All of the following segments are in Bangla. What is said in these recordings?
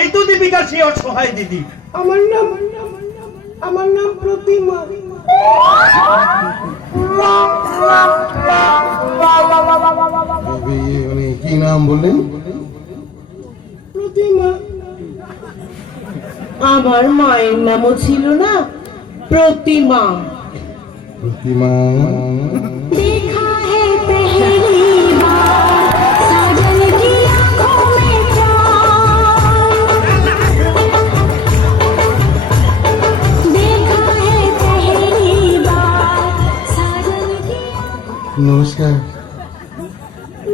এই তো দীপিকা সে অসহায় দিদি। আমার নাম প্রতিমা। কি নাম বললেন? প্রতিমা। আমার মায়ের নামও ছিল না প্রতিমা। প্রতিমা देखा है पहली बार साजन की आंखों में प्यार, देखा है पहली बार साजन की आंखों। নমস্কার।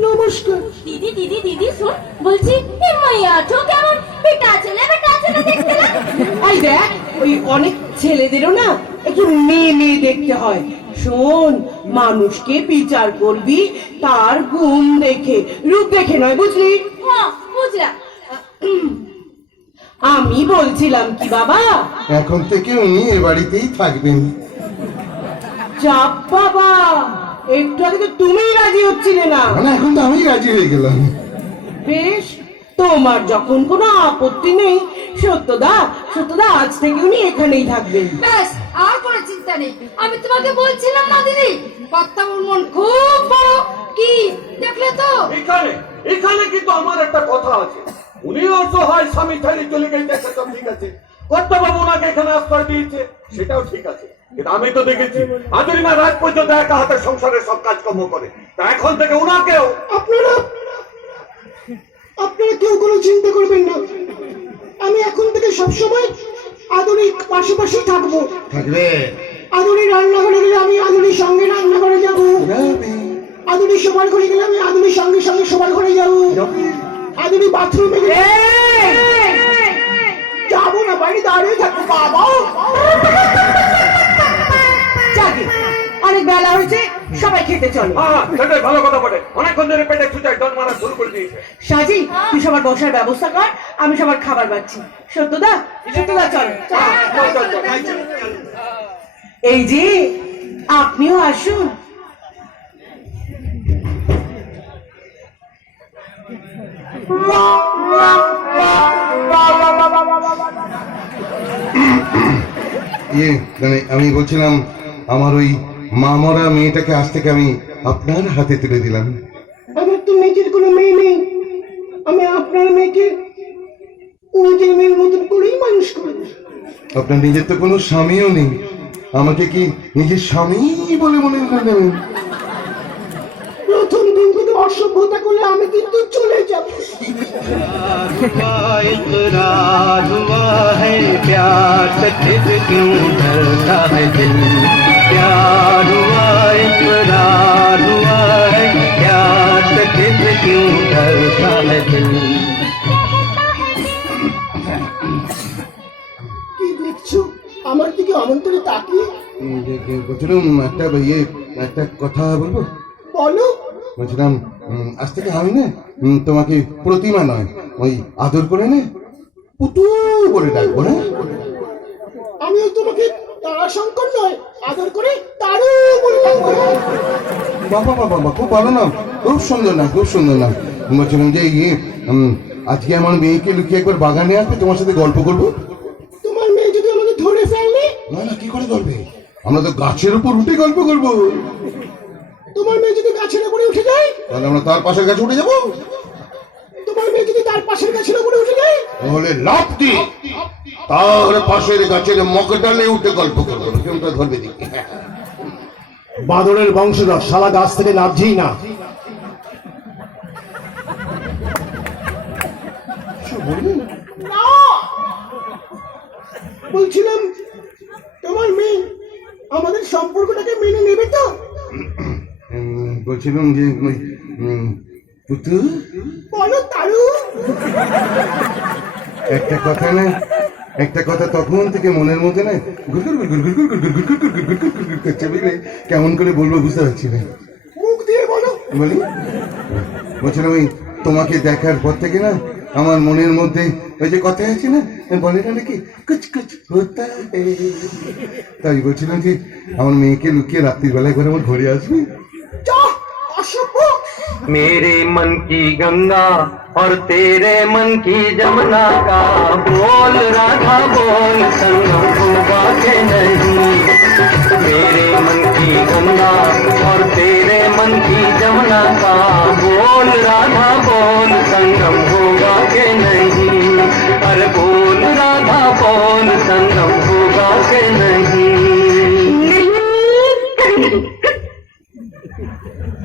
নমস্কার। दीदी दीदी दीदी सुन বলছি এ মাইয়া তো কেমন বেটা ছেলে দেখতে না? এই দেখ, ওই অনেক ছেলেদেরও না একটু মেয়ে দেখতে হয়। শোন, মানুষকে বিচার করবি তার গুণ দেখে, রূপ দেখে নয়, বুঝলি? হ্যাঁ বুঝলাম। আমি বলছিলাম কি বাবা, এখন থেকে উনি এ বাড়িতেই থাকবেন। চাপ বাবা, একটু আগে তো তুমিই রাজি হচ্ছিলে না। মানে এখন তো আমি রাজি হয়ে গেলাম। বেশ, তোমার যখন কোনো আপত্তি নেই, সত্যদা আজ থেকে উনি এখানেই থাকবেন। ব্যাস, আর কোনো চিন্তা নেই। আমি তোমাকে বলছিলাম না দিদি, কর্তাবুর মন খুব বড়। কি দেখলে তো? এখানে কিন্তু আমার একটা কথা আছে। উনি অসহায়, স্বামী ছেড়ে চলে গেছে, সেটা ঠিক আছে। কর্তাবাবু ওনাকে এখানে আশ্রয় দিয়েছে, সেটাও ঠিক আছে। কিন্তু আমি তো দেখেছি আদরিমা রাত পর্যন্ত একা হাতে সংসারের সব কাজকর্ম করে। তা এখন থেকে ওনাকেও আপনারা কেউ কোনো চিন্তা করবেন না। আমি এখন থেকে সবসময় আদুরির পাশাপাশি থাকবো। থাকবে? আদুরি রান্নাঘরে গেলে আমি আদুরির সঙ্গে রান্নাঘরে যাবো। আদুরি শোবার ঘরে গেলে আমি আদুরির সঙ্গে শোবার ঘরে যাবো। আদুরি বাথরুমে গেলে যাবো না, বাইরে দাঁড়িয়ে থাকবো। বাবা যাকে অনেক বেলা হয়েছে, সবাই খেতে চলো। সেটাই ভালো কথা বলে। অনেকক্ষণ ধরে পেটে ছুটে ডন মারা শুরু করে দিয়েছে। সাজি, তুই সবার বসার ব্যবস্থা কর, আমি সবার খাবার পাচ্ছি। সত্যদা চল। এই যে আপনিও আসুন। মানে আমি বলছিলাম, আমার ওই মামরা মেয়েটাকে আজ থেকে আমি আপনার হাতে তুলে দিলাম। আমার তো নিজের কোনো মেয়ে নেই। আমি আপনার মেয়েকে নিজের মেয়ের মতন করেই মানুষ করবো। আপনার নিজের তো কোনো স্বামীও নেই, আমাকে কি নিজের স্বামী বলে মনে নেবেন? প্রথম দিন থেকে অসভ্যতা করলে আমি কিন্তু চলে যাবো। इकरार हुआ है प्यार से फिर क्यों डरता है दिल, प्यार हुआ इकरार हुआ है प्यार से फिर क्यों डरता है दिल। কি দেখছো আমার দিকে অনন্তরে তাকিয়ে? বলছিলাম একটা কথা বলবো। বলো। বলছিলাম আজ থেকে আমি না তোমাকে প্রতিমা নয়, ওই আদর করে নে পুতু বলে ডাকবো। হ্যাঁ, আমিও তোমাকে তারাশঙ্কর নয়, আদর করে তারু বলে ডাকবো। বাবা খুব ভালো নাম, খুব সুন্দর নাম। বলছিলাম যে আজকে আমার মেয়েকে লুকিয়ে একবার বাগানে আসবে, তোমার সাথে গল্প করবো। তোমার মেয়ে যদি আমাকে ধরে ফেললে? না, কি করে ধরবে? আমরা তো গাছের উপর উঠে গল্প করবো। তোমার মেয়ে যদি গাছের উপরে উঠে যায়? তাহলে আমরা তার পাশের গাছে উঠে যাবো। তোমার মেয়ে যদি তার পাশের গাছের উপরে উঠে যায়? তাহলে লাফ দিয়ে তার পাশের গাছের মকডালে উঠে গল্প করবো। কেমনটা ধরবে দেখি। বাদরের বংশধর, শালা গাছ থেকে নামছেই না। না, বলছিলাম তোমার মেয়ে আমাদের সম্পর্কটাকে মেনে নেবে তো? বলছিলাম যে পুতু বলো তারু। একটা কথা তখন থেকে মনের মধ্যে না করছে, বুঝলে? কেমন করে বলবো বুঝতে পারছি না। মুখ দিয়ে বলো। বলি, বলছিলাম ওই তোমাকে দেখার পর থেকে না আমার মনের মধ্যে ওই যে কথা আছে না, বলে না নাকি কুচ কুচ হতা হে। তাই বলছিলাম যে আমার মেয়েকে লুকিয়ে রাত্রির বেলায় করে আমার ঘরে আসবি। যা অসভ্য। मेरे मन की गंगा और तेरे मन की जमुना का बोल राधा बोल संगम होगा के नहीं। मेरे मन की गंगा और तेरे मन की जमुना का बोल राधा बोल संगम होगा के नहीं। अरे बोल राधा बोल संगम होगा के नहीं।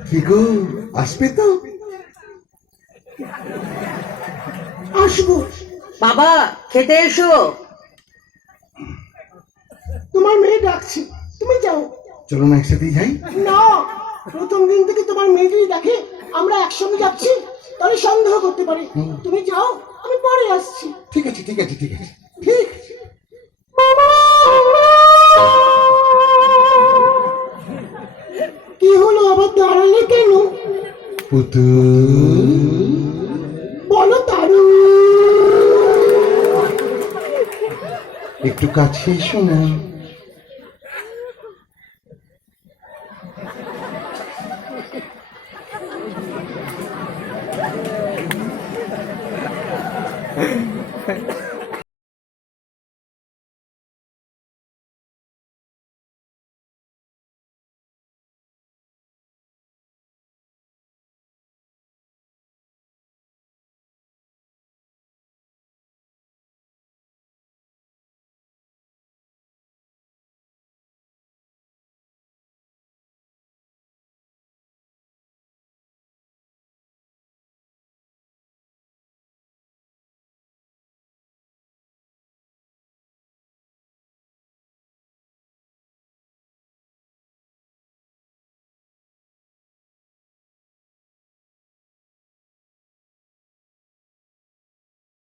কি গো, আসবে তো? আসবো। বাবা খেতে এসো। তোমার মেয়ে ডাকছে, তুমি যাও। চলো না একসাথেই যাই। না, প্রথম দিন থেকে তোমার মেয়ে যদি দেখে আমরা একসঙ্গে যাচ্ছি তাহলে সন্দেহ করতে পারে। তুমি যাও, আমি পরে আসছি। ঠিক আছে ঠিক আছে ঠিক আছে। ঠিক। কি হলো, আবার দাঁড়ালে কেন? পুতুল, বলো তারু। একটু কাছে এসো না।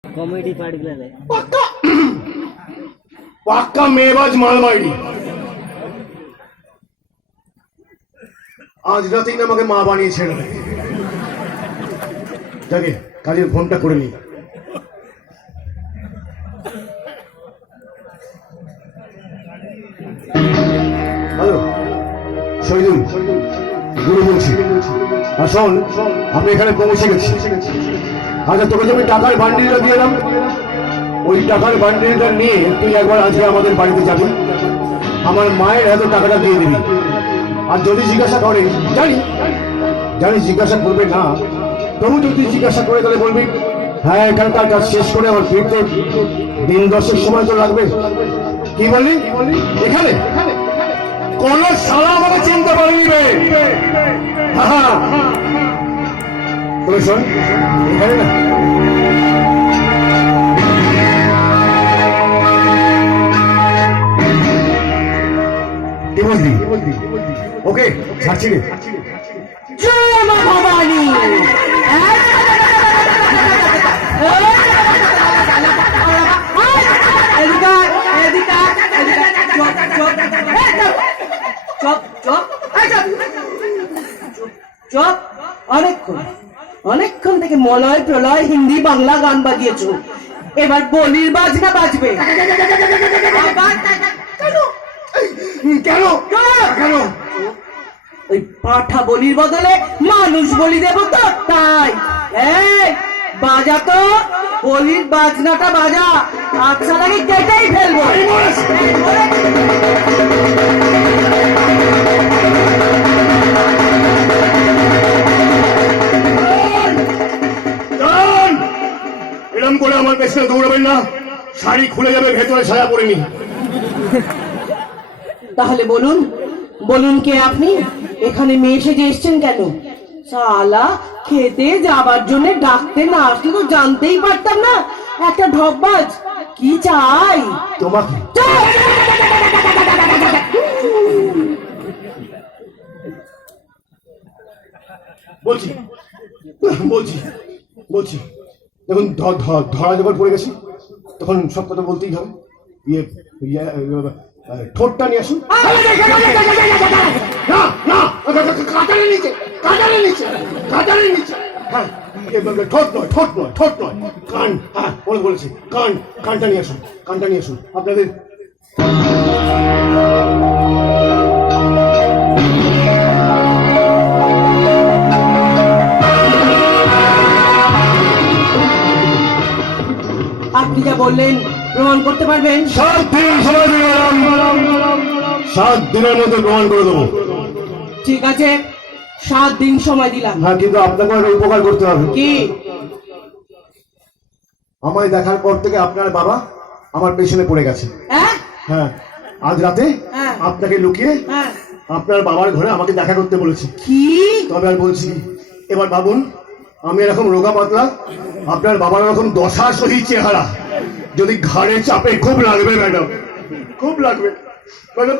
কমেডি পার্টগুলো পাক্কা পাক্কা মেয়েবাজ মালবাড়ি। আজ রাতেই না আমাকে মা বানিয়ে ছেড়ে দেয়। যাকে কাজের ফোনটা করে নি। হ্যালো শহীদুল, গুরু বলছি। আর শোন, আমি এখানে পৌঁছে গেছি। আচ্ছা, তোকে যে আমি টাকার বান্ডিলটা দিয়ে এলাম, ওই টাকার বান্ডিলটা নিয়ে তুই একবার আজকে আমাদের বাড়িতে যাবি। আমার মায়ের এত টাকাটা দিয়ে দিবি। আর যদি জিজ্ঞাসা করে, জানি জিজ্ঞাসা করবে না, তবু যদি জিজ্ঞাসা করে তাহলে বলবি হ্যাঁ এখানকার কাজ শেষ করে আমার ফিরতে দিন 10 সময় তো লাগবে। কি বললি? এখানে কোন শালা আমাকে চিনতে পারেনি রে। হ্যাঁ তবে শোন, এখানে না কি বলবি? ওকে ছাড়ছি রে। জয় মা ভবানী। চপ, অনেকক্ষণ থেকে মলয় প্রলয় হিন্দি বাংলা গান বাজিয়েছো, এবার বলির বাজনা বাজবে। কেন কেন? ওই পাঠা বলির বদলে মানুষ বলি দেব তো, তাই এই বাজা তো, বলির বাজনাটা বাজা। আচ্ছা লাগে কেটেই ফেলবো। এরম করে আমার পেছনে দৌড়াবেন না, শাড়ি খুলে যাবে, ভেতরে সায়া পরে নি। তাহলে বলুন, বলুন কে আপনি? এখানে মেয়ে সেজে এসছেন কেন? শালা খেতে যাবার জন্য ডাকতে না আসলে তো জানতেই পারতাম না। একটা ঢপবাজ, কি চাই তোমাকে? বলছি বলছি বলছি দেখুন, ধরা যখন পড়ে গেছি তখন সব কথা বলতেই হবে। ঠোঁটটা নিয়ে আসুন। না না, কাটারের নিচে, কাটারের নিচে, কাটারের নিচে। হ্যাঁ, ঠোঁট নয়, ঠোঁট নয়, ঠোঁট নয়, কান। হ্যাঁ বলেছি, কানটা নিয়ে আসুন, কানটা নিয়ে আসুন। আপনাদের আপনি যা বললেন প্রমাণ করতে পারবেন? 7 দিন সময় দিলাম, 7 দিনের মধ্যে প্রমাণ করে দেবো। ঠিক আছে, 7 দিন সময় দিলাম। হ্যাঁ, কিন্তু আপনাকে একটা উপকার করতে হবে। কি? আমায় দেখার পর থেকে আপনার বাবা আমার পেছনে পড়ে গেছে। হ্যাঁ হ্যাঁ, আজ রাতে হ্যাঁ। আপনাকে লুকিয়ে হ্যাঁ। আপনার বাবার ঘরে আমাকে দেখা করতে বলেছি। কি? তবে আর বলছি, এবার ভাবুন, আমি এরকম রোগা পাতলা, আপনার বাবার এরকম দশা সহি চেহারা, যদি ঘাড়ে চাপে খুব লাগবে ম্যাডাম, খুব লাগবে ম্যাডাম।